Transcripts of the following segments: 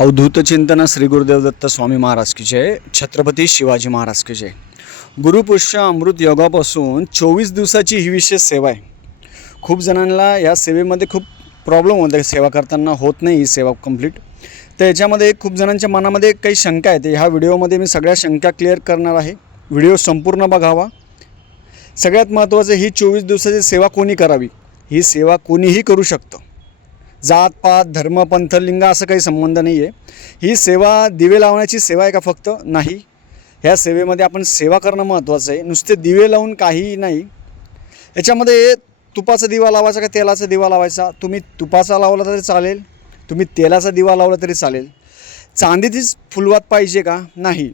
अवधूत चिंतन श्री गुरुदेव दत्त स्वामी महाराज की जय. छत्रपती शिवाजी महाराज की जय. गुरुपुष्य अमृत योगापासून 24 दिवसाची ही विशेष सेवा आहे. खूप जणांना या सेवेमध्ये खूप प्रॉब्लेम होते, सेवा करताना होत नाही ही सेवा कंप्लीट. तर याच्यामध्ये खूप जणांच्या मनामध्ये काही शंका आहेत. ह्या व्हिडिओमध्ये मी सगळ्या शंका क्लिअर करणार आहे. व्हिडिओ संपूर्ण बघावा. सगळ्यात महत्त्वाचं, ही 24 दिवसाची सेवा कोणी करावी? ही सेवा कोणीही करू शकतं. जात पात धर्म पंथ लिंग असं काही संबंध नाही आहे. ही सेवा दिवे लावण्याची सेवा आहे का फक्त? नाही. ह्या सेवेमध्ये आपण सेवा करणं महत्त्वाचं आहे. नुसते दिवे लावून काहीही नाही. याच्यामध्ये तुपाचा दिवा लावायचा का तेलाचा दिवा लावायचा? तुम्ही तुपाचा लावला तरी चालेल, तुम्ही तेलाचा दिवा लावला तरी चालेल. चांदीचीच फुलवात पाहिजे का? नाही.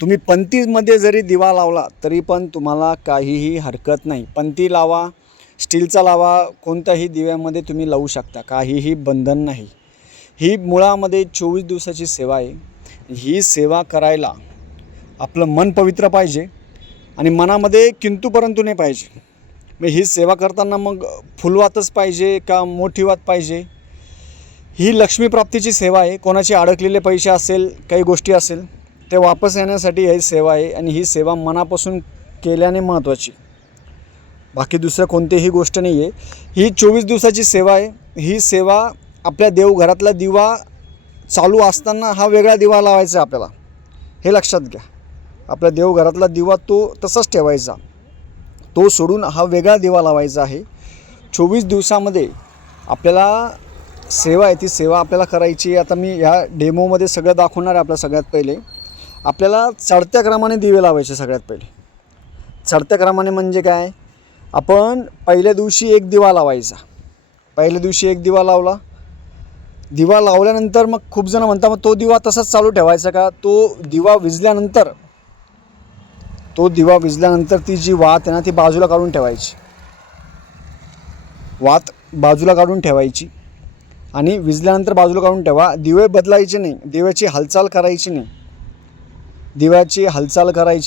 तुम्ही पंतीमध्ये जरी दिवा लावला तरी पण तुम्हाला काहीही हरकत नाही. पंती लावा, स्टीलचा लावा, कोणत्याही दिव्यामध्ये तुम्ही लावू शकता, काहीही बंधन नाही. ही मुळामध्ये 24 दिवसाची सेवा आहे. ही सेवा करायला आपलं मन पवित्र पाहिजे आणि मनामध्ये किंतु परंतु नाही पाहिजे. मग ही सेवा करताना मग फुलवातच पाहिजे का मोठी वात पाहिजे? ही लक्ष्मीप्राप्तीची सेवा आहे. कोणाचे अडकलेले पैसे असेल, काही गोष्टी असेल, ते वापस येण्यासाठी ही सेवा आहे. आणि ही सेवा मनापासून केल्याने महत्त्वाची, बाकी दुसरं कोणतीही गोष्ट नाही आहे. ही 24 दिवसाची सेवा आहे. ही सेवा आपल्या देवघरातला दिवा चालू असताना हा वेगळा दिवा लावायचा आहे आपल्याला, हे लक्षात घ्या. आपल्या देवघरातला दिवा तो तसाच ठेवायचा, तो सोडून हा वेगळा दिवा लावायचा आहे. 24 दिवसामध्ये आपल्याला सेवा आहे, ती सेवा आपल्याला करायची. आता मी ह्या डेमोमध्ये सगळं दाखवणार आहे. आपल्या सगळ्यात पहिले आपल्याला चढत्या क्रमाने दिवे लावायचे. सगळ्यात पहिले चढत्या क्रमाने म्हणजे काय? आपण पहिल्या दिवशी एक दिवा लावायचा. पहिल्या दिवशी एक दिवा लावला. दिवा लावल्यानंतर मग खूप जण म्हणतात मग तो दिवा तसाच चालू ठेवायचा का? तो दिवा विझल्यानंतर ती जी वात आहे ना, ती बाजूला काढून ठेवायची. वात बाजूला काढून ठेवायची आणि विझल्यानंतर बाजूला काढून ठेवा. दिवे बदलायचे नाही, दिव्याची हालचाल करायची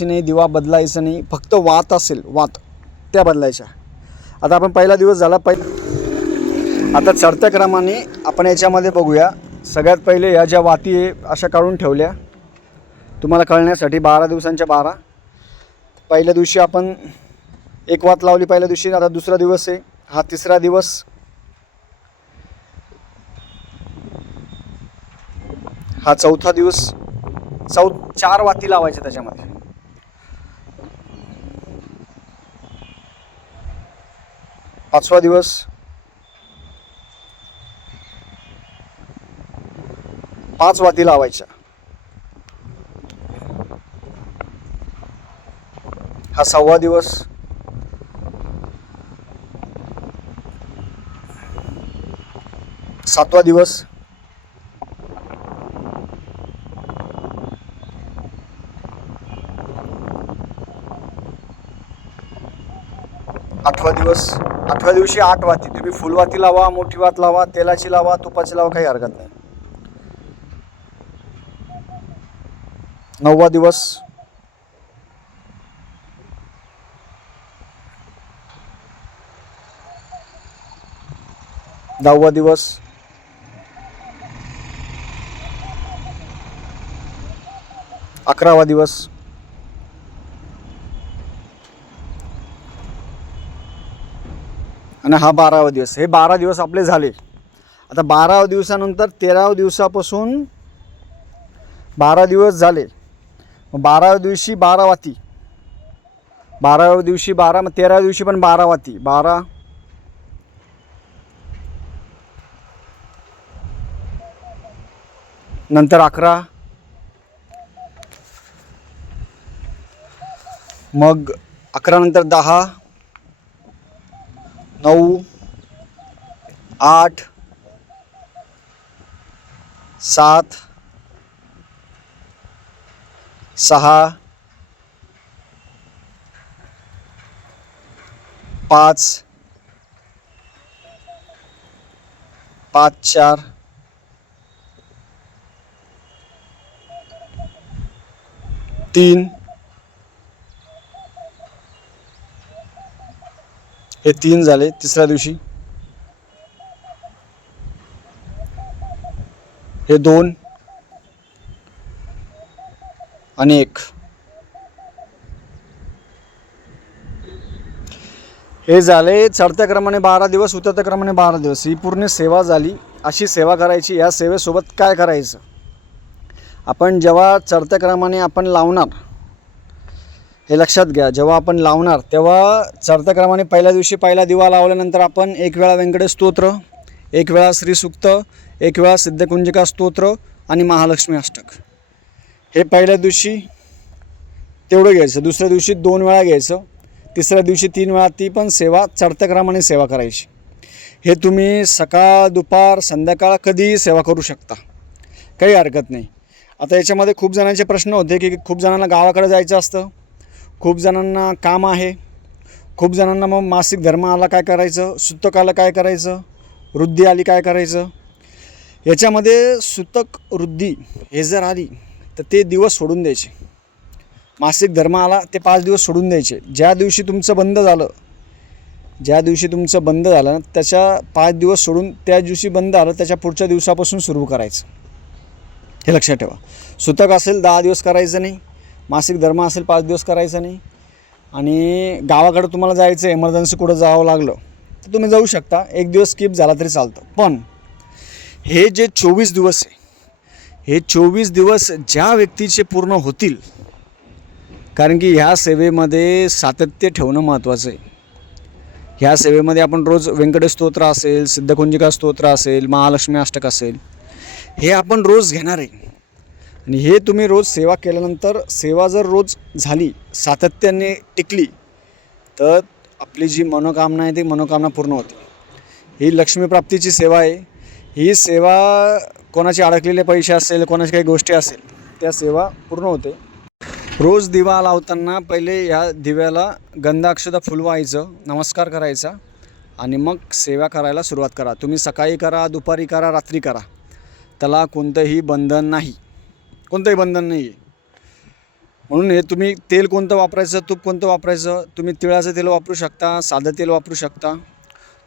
नाही. दिवा बदलायचा नाही. फक्त वात असेल, वात त्या बदलायच्या. आता आपण पहिला दिवस झाला. आता चढत्या क्रमाने आपण याच्यामध्ये बघूया. सगळ्यात पहिले ह्या ज्या वाती आहे अशा काढून ठेवल्या तुम्हाला कळण्यासाठी. 12 दिवसांच्या 12. पहिल्या दिवशी आपण एक वात लावली पहिल्या दिवशी. आता दुसरा दिवस आहे, हा तिसरा दिवस. हा चौथा दिवस. 4 वाती लावायच्या त्याच्यामध्ये. पाचवा दिवस. 5 वाती लावायच्या. हा 6वा दिवस. 7वा दिवस. 8वा दिवस. 8व्या दिवशी 8 वाती. तुम्ही फुलवाती लावा, मोठी वात लावा, तेलाची लावा, तुपाची लावा, काही हरकत नाही. 9वा दिवस. 10वा दिवस. 11वा दिवस. आणि हा 12वा दिवस. हे 12 दिवस आपले झाले. आता 12 दिवसानंतर 13व्या दिवसापासून 12 दिवस झाले. मग 12व्या दिवशी 12 वाती. 12व्या दिवशी 12. मग 13व्या दिवशी पण 12 वाती. 12. नंतर 11. मग 11 नंतर 10. 9. 8. 7. 6. 5. 5 4. 3. हे 3 झाले. तिसऱ्या दिवशी हे 2 आणि 1. हे झाले चढत्या क्रमाने 12 दिवस, उतरत्या क्रमाने 12 दिवस. ही पूर्ण सेवा झाली. अशी सेवा करायची. या सेवेसोबत काय करायचं, आपण जेव्हा चढत्या क्रमाने आपण लावणार, हे लक्षात घ्या, जेव्हा आपण लावणार तेव्हा चढत्या क्रमाने पहिल्या दिवशी पहिला दिवा लावल्यानंतर आपण 1 वेळा व्यंकटेश स्तोत्र, 1 वेळा श्रीसूक्त, 1 वेळा सिद्धकुंजिका स्तोत्र आणि महालक्ष्मी अष्टक, हे पहिल्या दिवशी तेवढं घ्यायचं. दुसऱ्या दिवशी 2 वेळा घ्यायचं. तिसऱ्या दिवशी 3 वेळा. ती पण सेवा चढत्या क्रमाने सेवा करायची. हे तुम्ही सकाळ, दुपार, संध्याकाळ कधीही सेवा करू शकता, काही हरकत नाही. आता याच्यामध्ये खूप जणांचे प्रश्न होते की खूप जणांना गावाकडे जायचं असतं, खूप जणांना काम आहे, खूप जणांना मग मासिक धर्म आला काय करायचं, सुतक आलं काय करायचं, वृद्धी आली काय करायचं. याच्यामध्ये सुतक वृद्धी हे जर आली तर ते दिवस सोडून द्यायचे. मासिक धर्म आला ते 5 दिवस सोडून द्यायचे. ज्या दिवशी तुमचं बंद झालं त्याच्या 5 दिवस सोडून, त्या दिवशी बंद आलं त्याच्या पुढच्या दिवसापासून सुरू करायचं. हे लक्षात ठेवा. सुतक असेल 10 दिवस करायचं नाही, मासिक धर्म असेल 5 दिवस करायचं नाही. आणि गावाकडे तुम्हाला जायचं, एमर्जन्सी कुठं जावं लागलं तर तुम्ही जाऊ शकता, 1 दिवस स्किप झाला तरी चालतं. पण हे जे 24 दिवस आहे, हे 24 दिवस ज्या व्यक्तीचे पूर्ण होतील, कारण की ह्या सेवेमध्ये सातत्य ठेवणं महत्त्वाचं आहे. ह्या सेवेमध्ये आपण रोज व्यंकटेश स्तोत्र असेल, सिद्धकुंजिका स्तोत्र असेल, महालक्ष्मी अष्टक असेल, हे आपण रोज घेणार आहे. आणि हे तुम्ही रोज सेवा केल्यानंतर, सेवा जर रोज झाली, सातत्याने टिकली, तर आपली जी मनोकामना आहे ती मनोकामना पूर्ण होते. ही लक्ष्मीप्राप्तीची सेवा आहे. ही सेवा कोणाचे अडकलेले पैसे असेल, कोणाची काही गोष्टी असेल, त्या सेवा पूर्ण होते. रोज दिवा लावताना पहिले या दिव्याला गंधाक्षता फुलवायचं, नमस्कार करायचा आणि मग सेवा करायला सुरुवात करा. तुम्ही सकाळी करा, दुपारी करा, रात्री करा, त्याला कोणतंही बंधन नाही, कोणतंही बंधन नाही आहे. म्हणून हे तुम्ही तेल कोणतं वापरायचं, तूप कोणतं वापरायचं, तुम्ही तिळाचं तेल वापरू शकता, साधं तेल वापरू शकता,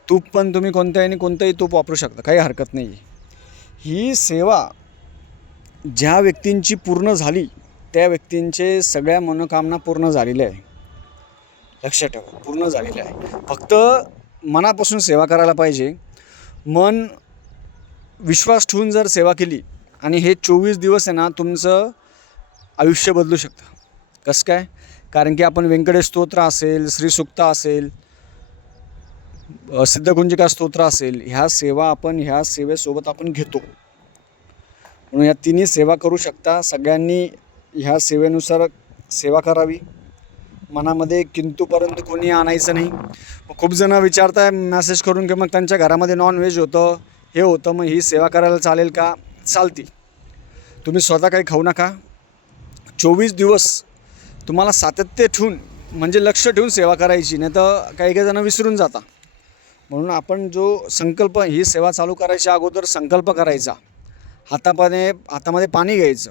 तूप पण तुम्ही कोणतंही तूप वापरू शकता, काही हरकत नाही आहे. ही सेवा ज्या व्यक्तींची पूर्ण झाली त्या व्यक्तींचे सगळ्या मनोकामना पूर्ण झालेल्या आहे. लक्षात ठेवा, पूर्ण झालेलं आहे. फक्त मनापासून सेवा करायला पाहिजे. मन विश्वास ठेवून जर सेवा केली आणि हे 24 दिवस आहे ना, तुमचं आयुष्य बदलू शकतं. कसं काय? कारण की आपण व्यंकटेश स्तोत्र असेल, श्रीसूक्त असेल, सिद्धकुंजिका स्तोत्र असेल, ह्या सेवेसोबत आपण घेतो. म्हणून या तिन्ही सेवा करू शकता. सगळ्यांनी ह्या सेवेनुसार सेवा करावी. मनामध्ये किंतु परंतु कोणी आणायचं नाही. खूप जण विचारताय मेसेज करून की मग त्यांच्या घरामध्ये नॉनव्हेज होतं, हे होतं, मग ही सेवा करायला चालेल का? चालती. तुम्ही स्वतः काही खाऊ नका. 24 दिवस तुम्हाला सातत्य ठेवून, म्हणजे लक्ष ठेवून सेवा करायची, नाही तर काही जण विसरून जाता. म्हणून आपण जो संकल्प, ही सेवा चालू करायच्या अगोदर संकल्प करायचा. हातामध्ये पाणी घ्यायचं,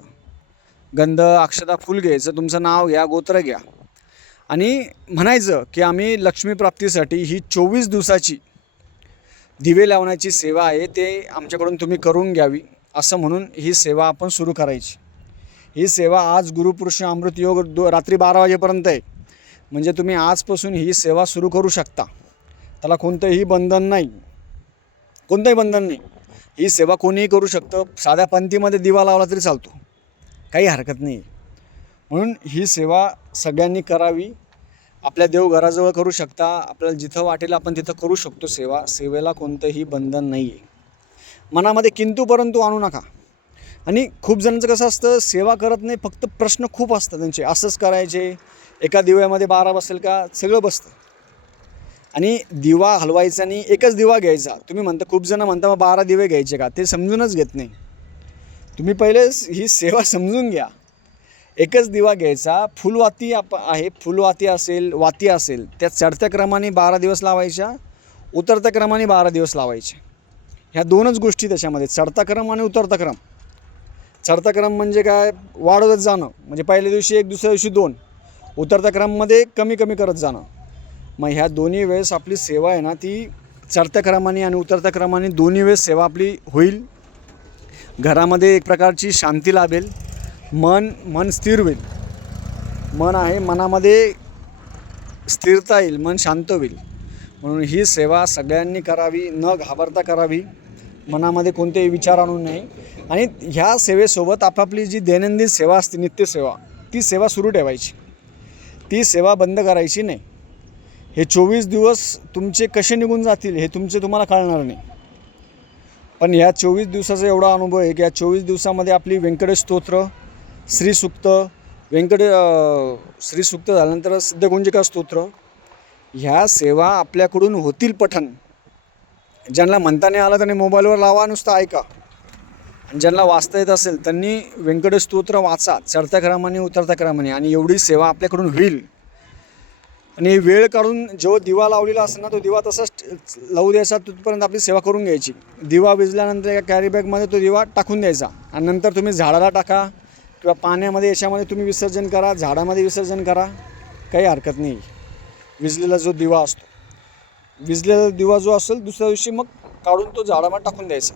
गंध, अक्षता, फूल घ्यायचं, तुमचं नाव घ्या, गोत्र घ्या आणि म्हणायचं की आम्ही लक्ष्मीप्राप्तीसाठी ही 24 दिवसाची दिवे लावण्याची सेवा आहे, ते आमच्याकडून तुम्ही करून घ्यावी, असं म्हणून ही सेवा आपण सुरू करायची. ही सेवा आज गुरुपुरुष अमृत योग रात्री 12 वाजेपर्यंत आहे. म्हणजे तुम्ही आजपासून ही सेवा सुरू करू शकता. त्याला कोणतंही बंधन नाही, कोणतंही बंधन नाही. ही सेवा कोणीही करू शकतं. साध्या पंथीमध्ये दिवा लावला तरी चालतो, काही हरकत नाही. म्हणून ही सेवा सगळ्यांनी करावी. आपल्या देवघराजवळ करू शकता, आपल्याला जिथं वाटेल आपण तिथं करू शकतो सेवा. सेवेला कोणतंही बंधन नाही आहे. मनामध्ये किंतु परंतु आणू नका. आणि खूप जणांचं कसं असतं, सेवा करत नाही, फक्त प्रश्न खूप असतात त्यांचे, असंच करायचे, एका दिव्यामध्ये 12 बसेल का? सगळं बसतं. आणि दिवा हलवायचा नाही, एकच दिवा घ्यायचा. तुम्ही खूप जण म्हणता मग 12 दिवे घ्यायचे का? ते समजूनच घेत नाही. तुम्ही पहिले ही सेवा समजून घ्या. एकच दिवा घ्यायचा. फुलवाती आहे, फुलवाती असेल, वाती असेल, त्या चढत्या क्रमाने 12 दिवस लावायच्या, उतरत्या क्रमाने 12 दिवस लावायचे. ह्या दोनच गोष्टी त्याच्यामध्ये, चढता क्रम आणि उतरता क्रम. चढता क्रम म्हणजे काय? वाढवत जाणं, म्हणजे पहिल्या दिवशी 1, दुसऱ्या दिवशी 2. उतरत्या क्रममध्ये कमी कमी करत जाणं. मग ह्या दोन्ही वेळेस आपली सेवा आहे ना, ती चढत्या क्रमाने आणि उतरत्या क्रमाने दोन्ही वेळेस सेवा आपली होईल. घरामध्ये एक प्रकारची शांती लाभेल, मन स्थिर होईल. मन आहे, मनामध्ये स्थिरता येईल, मन शांत होईल. म्हणून ही सेवा सगळ्यांनी करावी, न घाबरता करावी, मनामध्ये कोणतेही विचार आणू नये. आणि ह्या सेवेसोबत आपापली जी दैनंदिन सेवा असते, नित्यसेवा, ती सेवा सुरू ठेवायची, ती सेवा बंद करायची नाही. हे 24 दिवस तुमचे कसे निघून जातील हे तुम्हाला कळणार नाही. पण ह्या 24 दिवसाचा एवढा अनुभव आहे की या 24 दिवसामध्ये आपली व्यंकटेश स्तोत्र, श्रीसूक्त, श्रीसूक्त झाल्यानंतर सिद्धगुंजिका स्तोत्र, ह्या सेवा आपल्याकडून होतील पठण. ज्यांना म्हणता नाही आलं त्यांनी मोबाईलवर लावा, नुसतं ऐका. आणि ज्यांना वाचता येत असेल त्यांनी व्यंकटेश स्तोत्र वाचा, चढत्या क्रमाने उतरत्या क्रमाने, आणि एवढी सेवा आपल्याकडून होईल. आणि वेळ काढून जो दिवा लावलेला असेल ना, तो दिवा तसाच लावू द्यायचा, तिथपर्यंत आपली सेवा करून घ्यायची. दिवा विजल्यानंतर एका कॅरी बॅगमध्ये तो दिवा टाकून द्यायचा, आणि नंतर तुम्ही झाडाला टाका किंवा पाण्यामध्ये, याच्यामध्ये तुम्ही विसर्जन करा, झाडामध्ये विसर्जन करा, काही हरकत नाही. विजलेला जो दिवा असतो, विजलेला दिवा जो असेल दुसऱ्या दिवशी मग काढून तो झाडामध्ये टाकून द्यायचा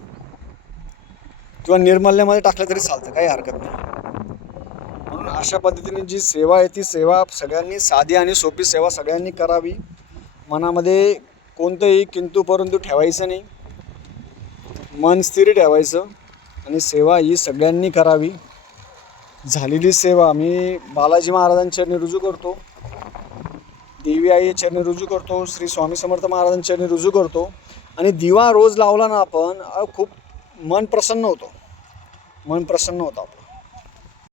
किंवा निर्मल्यामध्ये टाकलं तरी चालतं, काही हरकत नाही. म्हणून अशा पद्धतीने जी सेवा आहे ती सेवा सगळ्यांनी, साधी आणि सोपी सेवा सगळ्यांनी करावी. मनामध्ये कोणतंही किंतु परंतु ठेवायचं नाही, मन स्थिर ठेवायचं, आणि सेवा ही सगळ्यांनी करावी. झालेली सेवा मी बालाजी महाराजांच्या चरणी रुजू करतो, देवी आई चरणी रुजू करतो, श्री स्वामी समर्थ महाराजांच्या चरणी रुजू करतो. आणि दिवा रोज लावला ना आपण, खूप मन प्रसन्न होतं, मन प्रसन्न होतं आपलं.